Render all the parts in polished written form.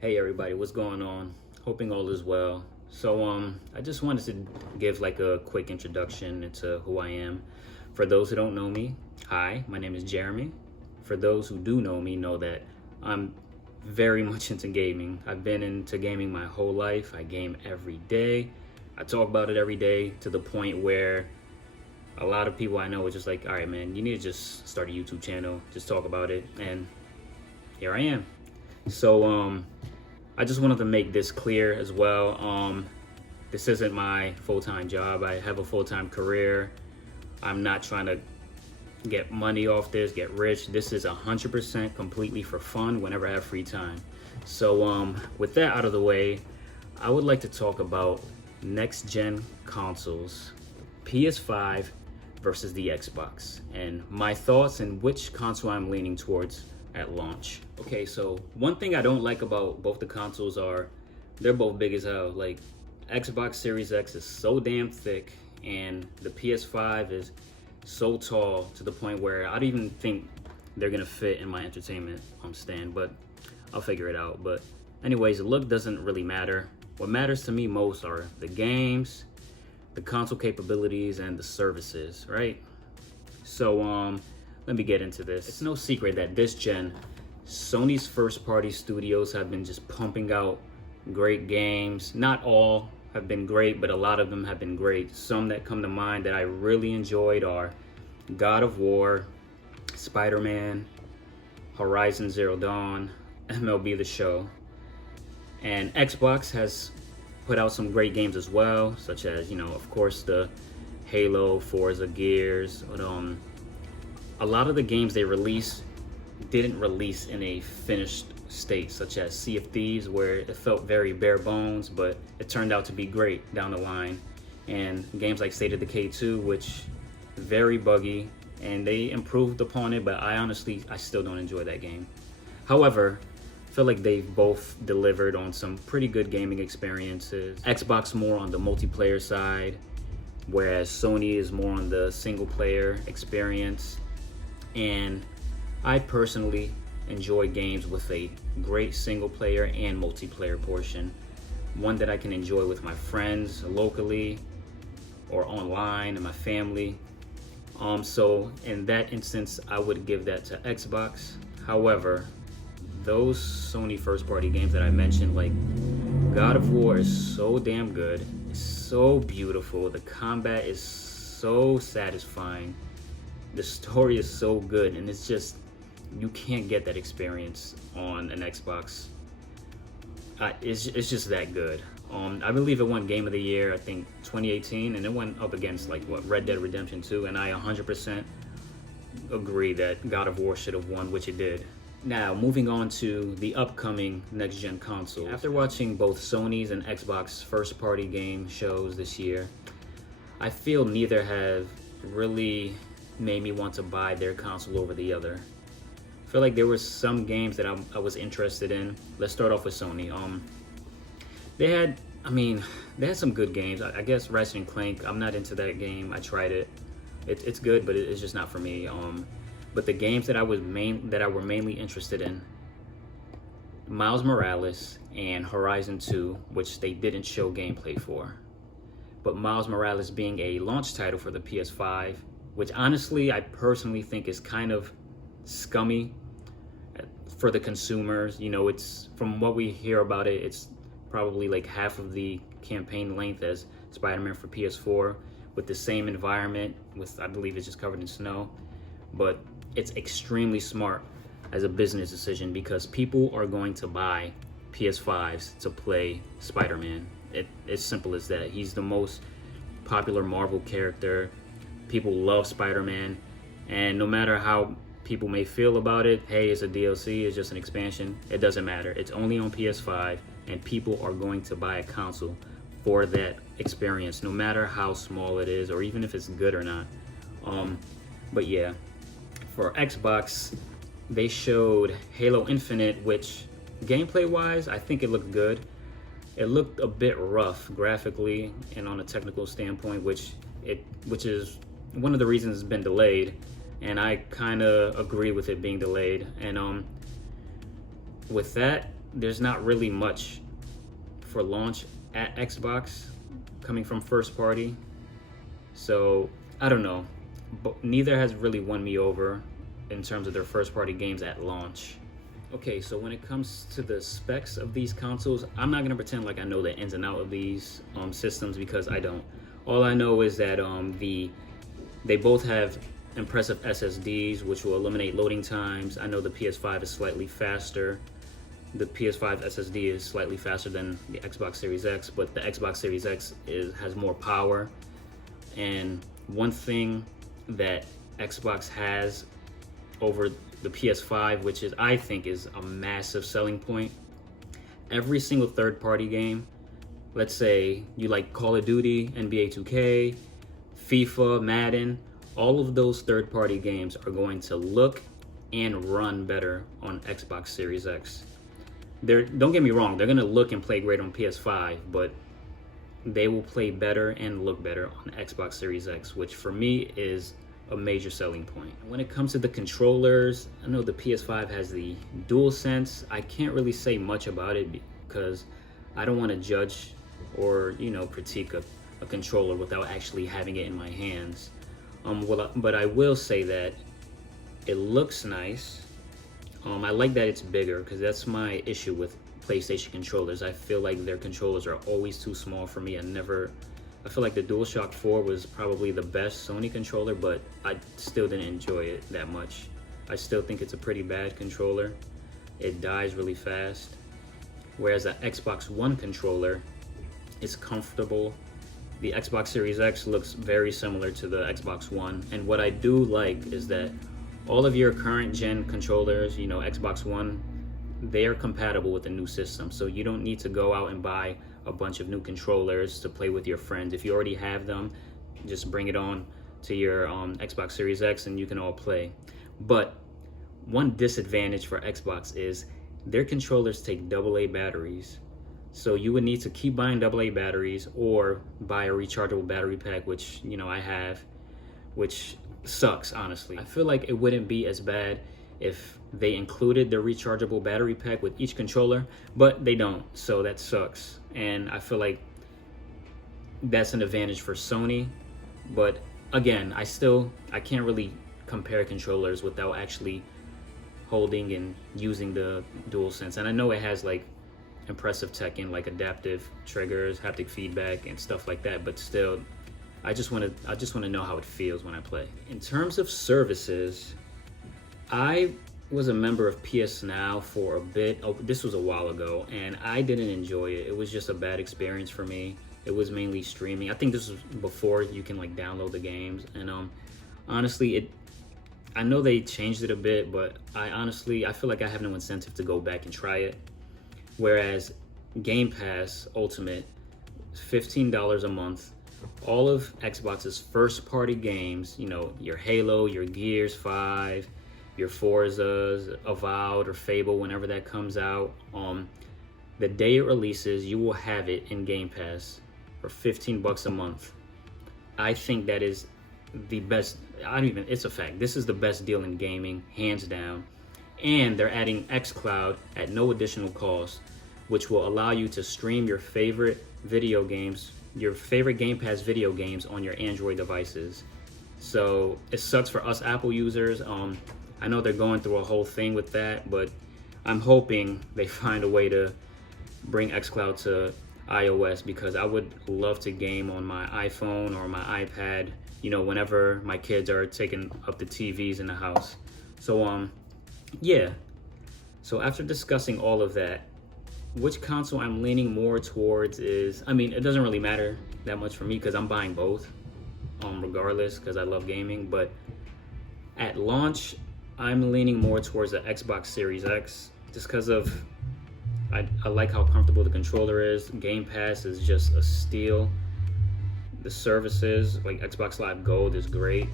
Hey everybody, what's going on? Hoping all is well. I just wanted to give like a quick introduction into who I am. For those who don't know me, hi, my name is Jeremy. For those who do know that I'm very much into gaming. I've been into gaming my whole life. I game every day. I talk about it every day to the point where a lot of people I know are just like, all right, man, you need to just start a YouTube channel, just talk about it. And here I am. I just wanted to make this clear as well. This isn't my full-time job. I have a full-time career. I'm not trying to get money off this, get rich. This is 100% completely for fun whenever I have free time. With that out of the way, I would like to talk about next-gen consoles, PS5 versus the Xbox, and my thoughts and which console I'm leaning towards at launch. Okay, so one thing I don't like about both the consoles are they're both big as hell. Like, Xbox Series X is so damn thick and the PS5 is so tall to the point where I don't even think they're gonna fit in my entertainment stand, but I'll figure it out. But anyways, the look doesn't really matter. What matters to me most are the games, the console capabilities, and the services, right? Let me get into this. It's no secret that this gen, Sony's first party studios have been just pumping out great games. Not all have been great, but a lot of them have been great. Some that come to mind that I really enjoyed are God of War, Spider-Man, Horizon Zero Dawn, MLB The Show. And Xbox has put out some great games as well, such as, of course, the Halo, Forza, Gears. But, a lot of the games they didn't release in a finished state, such as Sea of Thieves, where it felt very bare bones, but it turned out to be great down the line. And games like State of Decay 2, which very buggy, and they improved upon it, but I still don't enjoy that game. However, I feel like they've both delivered on some pretty good gaming experiences. Xbox more on the multiplayer side, whereas Sony is more on the single player experience. And I personally enjoy games with a great single player and multiplayer portion. One that I can enjoy with my friends locally or online and my family. So in that instance, I would give that to Xbox. However, those Sony first party games that I mentioned, like God of War, is so damn good. It's so beautiful. The combat is so satisfying. The story is so good, and it's just, you can't get that experience on an Xbox. It's just that good. I believe it won Game of the Year, I think 2018, and it went up against like Red Dead Redemption 2, and I 100% agree that God of War should have won, which it did. Now, moving on to the upcoming next-gen console. After watching both Sony's and Xbox first-party game shows this year, I feel neither have really made me want to buy their console over the other. I feel like there were some games that I was interested in. Let's start off with Sony. They had some good games. I guess Ratchet and Clank, I'm not into that game. I tried it. It's good, but it's just not for me. But the games that I were mainly interested in, Miles Morales and Horizon 2, which they didn't show gameplay for. But Miles Morales being a launch title for the PS5, which honestly I personally think is kind of scummy for the consumers. It's, from what we hear about it, it's probably like half of the campaign length as Spider-Man for PS4, with the same environment, with, I believe it's just covered in snow. But it's extremely smart as a business decision, because people are going to buy PS5s to play Spider-Man. It's simple as that. He's the most popular Marvel character. People love Spider-Man, and no matter how people may feel about it, hey, it's a DLC, it's just an expansion, it doesn't matter. It's only on PS5, and people are going to buy a console for that experience, no matter how small it is, or even if it's good or not. But yeah, for Xbox, they showed Halo Infinite, which gameplay-wise, I think it looked good. It looked a bit rough graphically and on a technical standpoint, which is one of the reasons it's been delayed, and I kind of agree with it being delayed. And with that, there's not really much for launch at Xbox coming from first party. So I don't know, but neither has really won me over in terms of their first party games at launch. Okay, so when it comes to the specs of these consoles, I'm not gonna pretend like I know the ins and out of these systems, because I don't. All I know is that they both have impressive SSDs, which will eliminate loading times. I know the PS5 is slightly faster. The PS5 SSD is slightly faster than the Xbox Series X, but the Xbox Series X has more power. And one thing that Xbox has over the PS5, which is, I think, is a massive selling point. Every single third-party game, let's say you like Call of Duty, NBA 2K, FIFA, Madden, all of those third-party games are going to look and run better on Xbox Series X. Don't get me wrong, they're gonna look and play great on PS5, but they will play better and look better on Xbox Series X, which for me is a major selling point. When it comes to the controllers, I know the PS5 has the DualSense. I can't really say much about it because I don't want to judge or, critique a controller without actually having it in my hands. But I will say that it looks nice. I like that it's bigger, because that's my issue with PlayStation controllers. I feel like their controllers are always too small for me. I feel like the DualShock 4 was probably the best Sony controller, but I still didn't enjoy it that much. I still think it's a pretty bad controller. It dies really fast. Whereas the Xbox One controller is comfortable. The Xbox Series X looks very similar to the Xbox One. And what I do like is that all of your current gen controllers, Xbox One, they are compatible with the new system. So you don't need to go out and buy a bunch of new controllers to play with your friends. If you already have them, just bring it on to your Xbox Series X and you can all play. But one disadvantage for Xbox is their controllers take AA batteries. So you would need to keep buying AA batteries or buy a rechargeable battery pack, which I have, which sucks, honestly. I feel like it wouldn't be as bad if they included the rechargeable battery pack with each controller, but they don't, so that sucks. And I feel like that's an advantage for Sony. But again, I can't really compare controllers without actually holding and using the DualSense. And I know it has like impressive tech in like adaptive triggers, haptic feedback, and stuff like that, but still, I just want to know how it feels when I play. In terms of services, I was a member of PS Now for a bit. This was a while ago, and I didn't enjoy it. It was just a bad experience for me. It was mainly streaming. I think this was before you can like download the games, and honestly, I know they changed it a bit, but I feel like I have no incentive to go back and try it. Whereas Game Pass Ultimate, $15 a month, all of Xbox's first-party games, your Halo, your Gears 5, your Forzas, Avowed, or Fable, whenever that comes out, the day it releases, you will have it in Game Pass for $15 a month. I think that is the best. It's a fact. This is the best deal in gaming, hands down. And they're adding xCloud at no additional cost, which will allow you to stream your favorite video games, your favorite Game Pass video games on your Android devices. So it sucks for us Apple users. I know they're going through a whole thing with that, but I'm hoping they find a way to bring xCloud to iOS, because I would love to game on my iPhone or my iPad, whenever my kids are taking up the TVs in the house. So yeah. So after discussing all of that, which console I'm leaning more towards is, it doesn't really matter that much for me because I'm buying both, regardless, because I love gaming. But at launch, I'm leaning more towards the Xbox Series X, just because of I like how comfortable the controller is. Game Pass is just a steal. The services like Xbox Live Gold is great,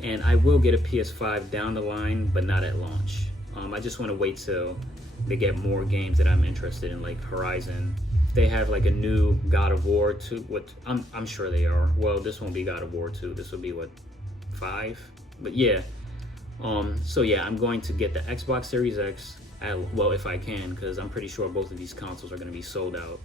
and I will get a PS5 down the line, but not at launch. I just want to wait till they get more games that I'm interested in, like Horizon. They have like a new God of War 2. What I'm sure they are. Well, this won't be God of War 2. This will be 5. But yeah. So yeah, I'm going to get the Xbox Series X Well, if I can, because I'm pretty sure both of these consoles are going to be sold out.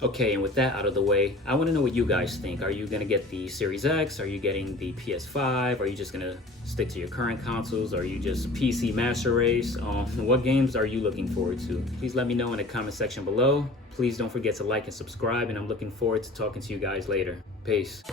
Okay, and with that out of the way, I want to know what you guys think. Are you going to get the Series X? Are you getting the PS5? Are you just going to stick to your current consoles? Are you just PC master race? What games are you looking forward to? Please let me know in the comment section below. Please don't forget to like and subscribe, and I'm looking forward to talking to you guys later. Peace.